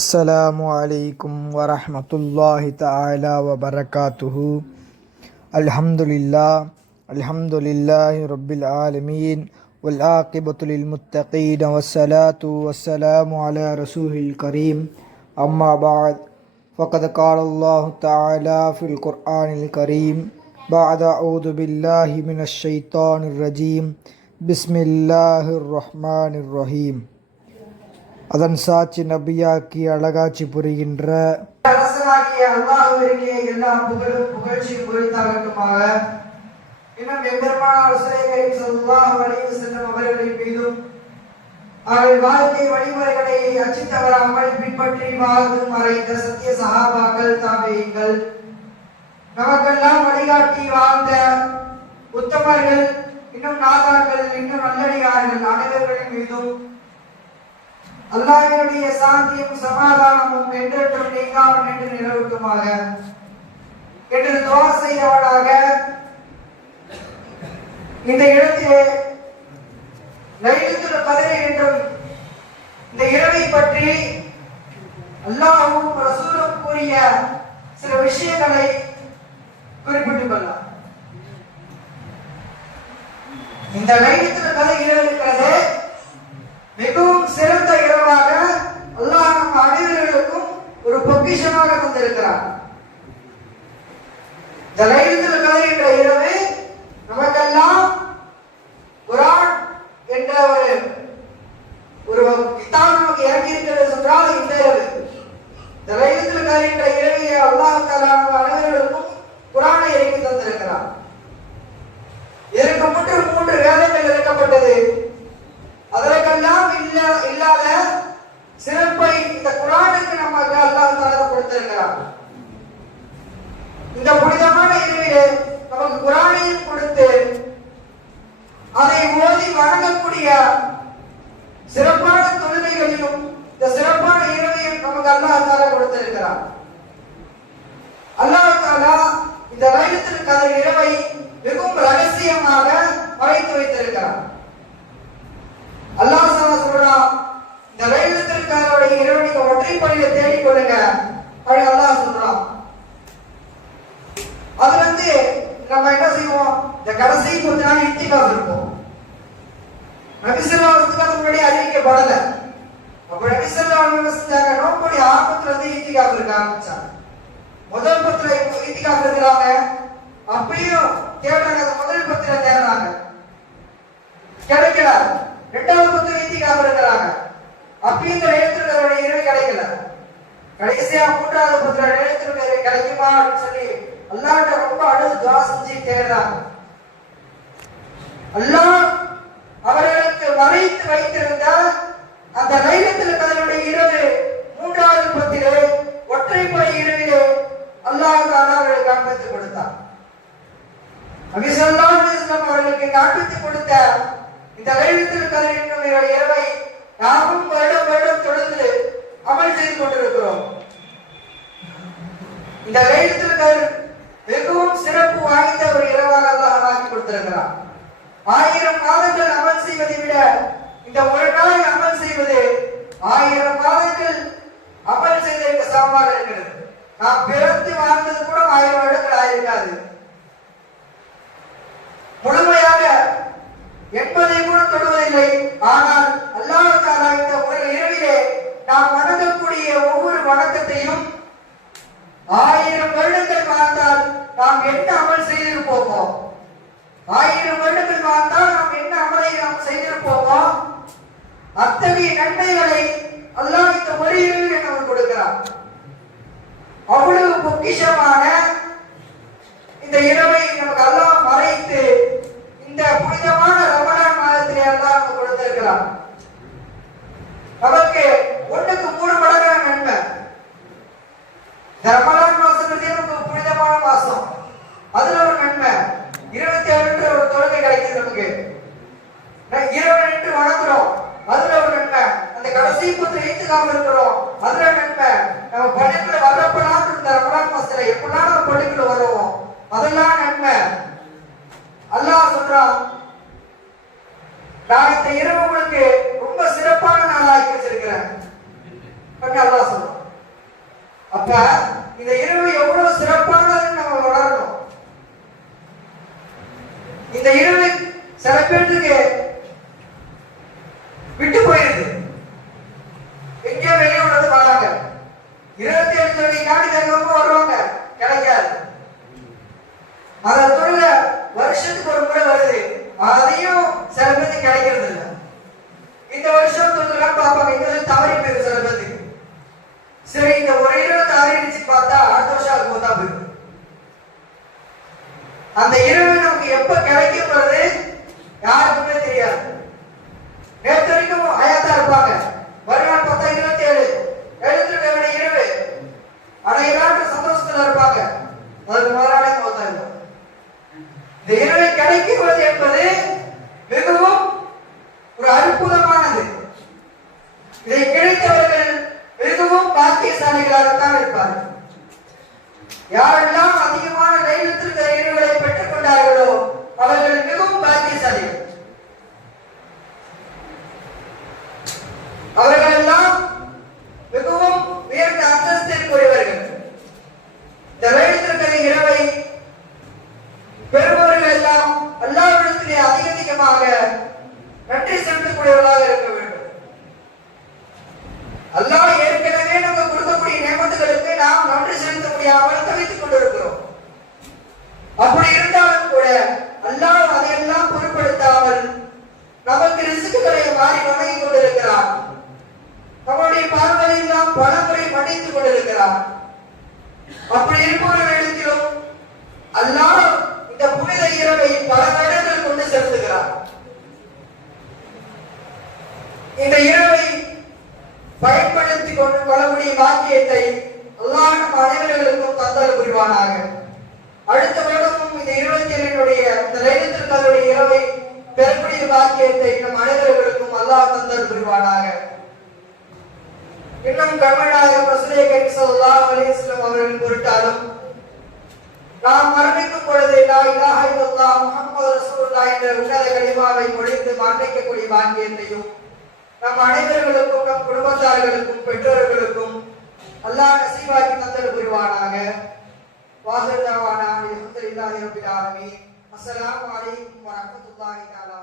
அஸ்ஸலாமு அலைக்கும் வரஹ்மத்துல்லாஹி தஆலா வபரகாத்துஹு. அல்ஹம்துலில்லாஹி ரப்பில் ஆலமீன் வல் ஆகிபத்து லில் முத்தகீன் வஸ்ஸலாத்து வஸ்ஸலாமு அலா ரசூலில் கரீம். அம்மா பஅத் ஃபகத் காலல்லாஹு தஆலா ஃபில் குர்ஆனில் கரீம் பஅத அஊது பில்லாஹி மினஷ் ஷைத்தானிர் ரஜீம். பிஸ்மில்லாஹிர் ரஹ்மானிர் ரஹீம். அதன் சாட்சி நபியாக்கி அழகாட்சி புரிகின்ற அரசனாகிய அல்லாஹ்விற்கே எல்லா புகழும் புகழ்ச்சியும் குறித்தாகட்டுமாக. இன்னும் எம்பெருமானார் ரசூலுல்லாஹி ஸல்லல்லாஹு அலைஹி வஸல்லம் அவர்களின் மீதும் அவர்கள் வாழ்க்கை வழிமுறைகளை அச்சித் தவறாமல் பின்பற்றி வாழ்ந்து மறைந்த சத்திய சஹாபாக்கள் தாபீங்கள், நமக்கெல்லாம் வழிகாட்டி வாழ்ந்த உத்தமர்கள், இன்னும் நாதார்கள், இன்னும் நல்லடியார்கள் அனைவர்களின் மீதும் அல்லாஹ்வுடைய சாந்தியும் சமாதானமும் என்றென்றும் நீங்காமல் என்று நிலவட்டுமாக என்று துஆ செய்தவனாக இந்த இடத்திலே லைலத்துல் கத்ர் என்றும் இந்த இரவை பற்றி அல்லாஹ்வும் ரசூலும் கூறிய சில விஷயங்களை குறிப்பிட்டுக் கொள்ளலாம். இந்த லைலத்துல் கத்ர் இரவு இருக்கிறது மிகவும் சிறந்த இரவாக அல்லாஹ் நம் அனைவர்களுக்கும் ஒரு பொக்கிஷமாக தந்திருக்கிறார். இந்த லைலத்துல் கத்ர் என்ற இரவு நமக்கெல்லாம் குர்ஆன் என்ற ஒரு கிதாப் நமக்கு இறங்கி இருக்கிறது சொன்னால் இந்த இரவு. இந்த லைலத்துல் கத்ர் என்ற இரவை அல்லாஹ் தஆலா நம் அனைவர்களுக்கும் குர்ஆனை இறக்கி தந்திருக்கிறார். இதற்கு முன்பு 3 வேதங்கள் இறக்கப்பட்டது. அதற்கெல்லாம் இல்லாத சிறப்பை இந்த குர்ஆனுக்கு நமக்கு அல்லாஹ் தஆலா கொடுத்திருக்கிறார். இந்த புனிதமான இரவிலே நமக்கு குர்ஆனையும் கொடுத்து அதை ஓதி வணங்கக்கூடிய சிறப்பான தொழுகைகளையும் இந்த சிறப்பான இரவையும் நமக்கு அல்லாஹ் தஆலா கொடுத்திருக்கிறார். அல்லாஹ் தஆலா இந்த லைலத்துல் கத்ர் இரவை மிகவும் ரகசியமாக மறைத்து வைத்திருக்கிறார். அல்லாஹ் சொல்றான், இந்த லைலத்துல் கத்ருடைய இரவை நீங்க ஒற்றைப்படையில தேடிக் கொள்ளுங்க அப்படி அல்லாஹ் சொல்றான். அது நம்ம என்ன செய்வோம், இந்த கடைசி 10 நாள் இத்திகாஃப் இருப்போம். நபி ஸல்லல்லாஹு அலைஹி வஸல்லம் முன்னாடி அறிவிக்கப்படல. அப்ப நபி ஸல்லல்லாஹு அலைஹி வஸல்லம் நோம்புடைய ஆரம்பத்துல இத்திகாஃப் இருக்க ஆரம்பிச்சாங்க. முதல் 10 இத்திகாஃப் இருக்கிறாங்க. அப்பயும் கேட்டாங்க, முதல் 10 தேடுறாங்க, கிடைக்கல. இரண்டாவது 10 இத்திகாஃப் இருக்கிறாங்க. அப்பயும் இந்த லைலத்துல் கத்ருடைய இரவு கிடைக்கல. கடைசியா 3வது 10 லைலத்துல் கத்ர் கிடைக்குமா அப்படின்னு சொல்லி அல்லாஹ்ட்ட ரொம்ப அழுது துஆ செஞ்சு தேடுறாங்க. அல்லாஹ் அவர்களுக்கு மறைத்து வைத்திருந்த அந்த லைலத்துல் கத்ருடைய இரவு 3வது 10 ஒற்றைப்படை இரவிலே அல்லாஹ் தஆலா அவர்களுக்கு காண்பித்து கொடுத்தார். நபி ஸல்லல்லாஹு அலைஹி வஸல்லம் அவர்களுக்கு காண்பித்து கொடுத்த இந்த லைலத்துல் கத்ர் என்னும் இரவை நாமும் வருடம் தொடர்ந்து அமல் செய்து கொண்டிருக்கிறோம். இந்த லைலத்துல் கத்ர் மிகவும் சிறப்பு வாய்ந்த ஒரு இரவாக அல்லாஹ் ஆக்கி கொடுத்திருக்கிறார். 1000 மாதங்கள் அமல் செய்வதை விட இந்த ஒரு நாள் அமல் செய்வது 1000 மாதங்கள் அமல் செய்ததற்கு சமமாக இருக்கிறது. நாம் பிறந்து வாழ்ந்தது கூட 1000 வருடங்கள் ஆயிருக்காது. முழுமையாக 80 கூட தொடுவதில்லை. ஆனால் அல்லாஹ் தஆலா இந்த ஒரு இரவிலே நாம் வணங்கக்கூடிய ஒவ்வொரு வணக்கத்தையும் 1000 வருடங்கள் வாழ்ந்தால் நாம் என்ன அமல் செய்திருப்போமோ, 1000 வருடங்கள் வாழ்ந்தால் நாம் என்ன அமலை நாம் செய்திருப்போமோ அத்தகைய நன்மைகளை அல்லாஹ் இந்த ஒரு இரவிலே நமக்கு கொடுக்கிறார். அவ்வளவு பொக்கிஷமான இந்த இரவை நமக்கு அல்லாஹ் மறைத்து இந்த புனிதமான ரமலான் மாதத்திலே அல்லாஹ் நமக்கு கொடுத்திருக்கிறார். நமக்கு 1க்கு 3 மடங்கான நன்மை. ரமலான் மாசம் நமக்கு புனிதமான மாசம், அதுல ஒரு நன்மை. 27 ஒரு தொழுகை கிடைக்குது நமக்கு. இரவு நின்று வணங்குறோம், அதுல ஒரு நன்மை. அந்த கடைசி 10 இத்திகாஃப் இருக்கிறோம், அதுல நன்மை. நம்ம பள்ளிக்குள்ள வரப்பலாம் இந்த ரமலான் மாசத்துல எப்படிலாம் நம்ம பள்ளிக்குள்ள வருவோம், அதெல்லாம் நன்மை. அல்லாஹ் சொல்றான், நான் இந்த இரவு உங்களுக்கு ரொம்ப சிறப்பான நாளாக்கி வச்சிருக்கிறேன். அல்லாஹ் சொல்றான். அப்ப இந்த இரவு எவ்வளவு சிறப்பானதுன்னு நம்ம உணரணும். இந்த இரவு சில பேருக்கு விட்டு போயிருது, எங்கேயோ வெளியே உள்ளது வராங்க, 27 தொழிற்காண்டி தங்கமும் வருவாங்க, கிடைக்காது. அதை தொழில வருஷத்துக்கு ஒரு முறை வருது, அதையும் சில பேருக்கு கிடைக்கிறது இல்லை. இந்த வருஷம் தொழிலாம் பார்ப்பாங்க, இந்த வருஷம் தவறி போயிருக்கு சில பேருக்கு. சரி, இந்த ஒரு இரவு தவறிடுச்சு பார்த்தா அடுத்த வருஷம் அது போதா போயிடும். அந்த இரவு நமக்கு எப்ப கிடைக்கப்படுறது யாருக்குமே தெரியாது. நேற்று வரைக்கும் அயாத்தா இருப்பாங்க, மறுநாள் பார்த்தா 27 எழுத்துருக்க வேண்டிய இரவு, ஆனா எல்லாரும் சந்தோஷத்துல இருப்பாங்க, அதுக்கு முதலாளி போதா இல்லை. இந்த இரவை கிடைக்கிறது என்பது மிகவும் ஒரு அற்புதமானது. இதை கிடைத்தவர்கள் மிகவும் பாக்கியசாலிகளாகத்தான் இருப்பார்கள். யாரெல்லாம் அதிகமான லைலத்துல் கத்ரை பெற்றுக் கொண்டார்களோ அவர்கள் மிகவும் பாக்கியசாலிகள். அவர்கள் எல்லாம் மிகவும் உயர்ந்த அந்தஸ்திற்குரியவர்கள். இந்த லைலத்துல் கத்ரை இரவை பெறுபவர்கள் எல்லாம் அல்லாஹ்விடத்திலே அதிகமாக நன்றி செலுத்தக்கூடியவர்களாக இருக்க வேண்டும். அல்லாஹ் ஏற்கனவே நமக்கு கொடுக்கக்கூடிய நியமத்துகளுக்கு நாம் நன்றி செலுத்த முடியாமல் தவித்துக் கொண்டிருக்கிறோம். அப்படி இருந்தாலும் கூட அல்லாஹ் அதையெல்லாம் பொருட்படுத்தாமல் நமக்கு ரிஸ்குகளை மாறி வணங்கி கொண்டிருக்கிறார். நம்முடைய பார்வையை எல்லாம் பலமுறை மன்னித்துக் கொண்டிருக்கிறார். அப்படி இருப்பவர்களிடத்திலும் அல்லாஹ் இந்த புனித இரவை பல வருடங்கள் கொண்டு செலுத்துகிறார். இந்த இரவை பயன்படுத்திக் கொண்டு கொள்ளக்கூடிய பாக்கியத்தை அல்லாஹ் நம் அனைவர்களுக்கும் தந்தல் புரிவானாக. அடுத்த வருடமும் இந்த 27 இந்த லைலத்துல் கத்ருடைய இரவை பெறக்கூடிய பாக்கியத்தை நம் அனைவர்களுக்கும் அல்லாஹ் தந்தல் புரிவானாக. இன்னும் கண்மனாக ரசூலே கரீம் ஸல்லல்லாஹு அலைஹி வஸல்லம் அவர்களின் பொருட்டாலும் நாம் மரணிக்கும் பொழுது லா இலாஹ இல்லல்லாஹ் முஹம்மது ரசூலுல்லாஹ் என்ற உன்னத கலிமாவை மொழிந்து மரணிக்கக்கூடிய பாக்கியத்தையும் நம் அனைவர்களுக்கும் நம் குடும்பத்தார்களுக்கும் பெற்றோர்களுக்கும் அல்லாஹ் நசீபாக்கி தந்தல் புரிவானாக. வாஹிர் தஅவானா அல்ஹம்துலில்லாஹி ரப்பில் ஆலமீன். அஸ்ஸலாமு அலைக்கும் வரஹ்மத்துல்லாஹி தஆலா.